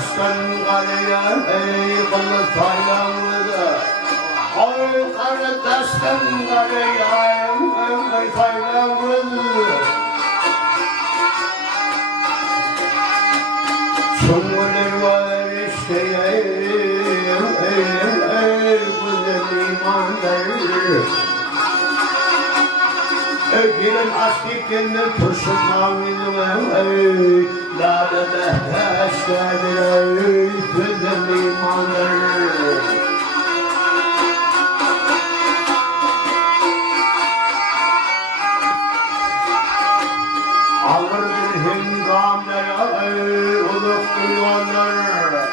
taştan karaya ey kılı taylanlıdı. Ay karı taştan karaya ey taylanlıdı. Çumulur var işte bu limanlar. Giren astikinde tuşmanım la da da haştadır tüzüm limanlar. Ağırdır hengamlara ulup duruyorlar.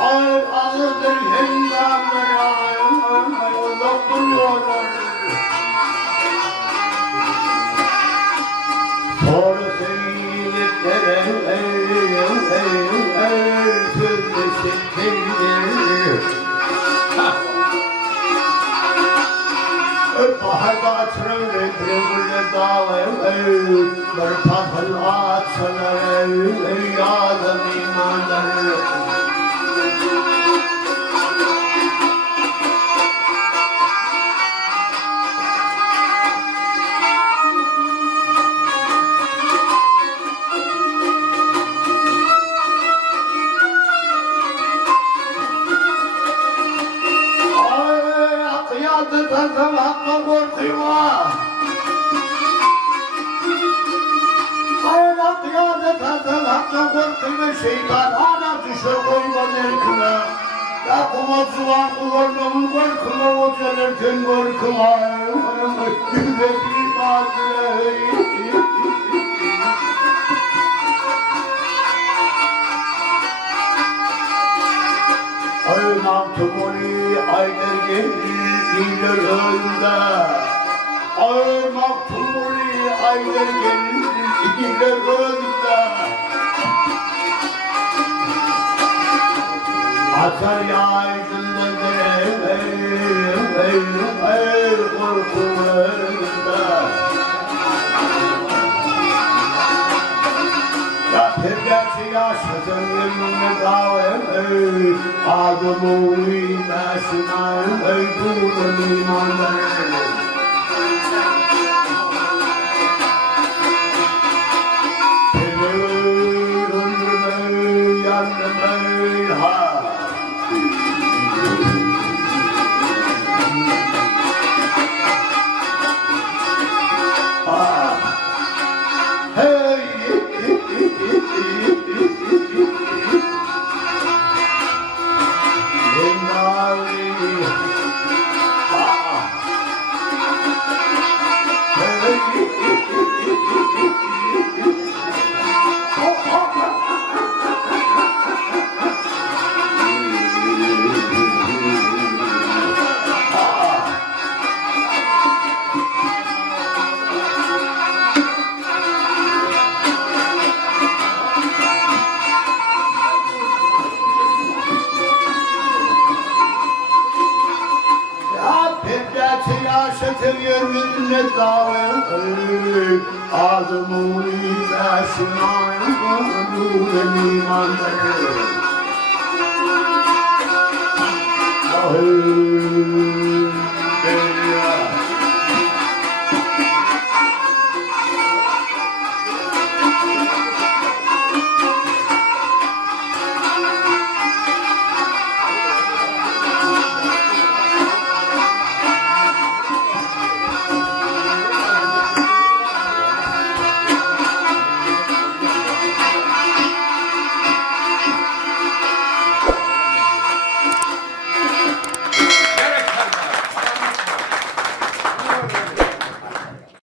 Ağırdır hengamlara ulup duruyorlar. Doğru sevdikleri sözlü şekildir. Baharda açırım renkli dağlar, bir patıl açılar, yadım imanlar. Tazım hakma korkuyma. Ayna kıyamet tazım hakma korkuyma. Şeytan ana düşer koyma derkine. Ya kuması var kullanmamı korkuma. O gelirken korkuma. Yürekli bazıları. Ay mantımoni aydır gelir. İler önde, ay maktumuli aylar gelir, iler önde. Atar yaydındır, korkum önde. Ya tergesi yaşasın yeminle davem, adımı uyumasınlar, duyduğum imanlar. Tevir ömrüme, yandıme, ha. Yeminle dağılır, adımı uyumasınlar, duyduğum imanlar. Ahır,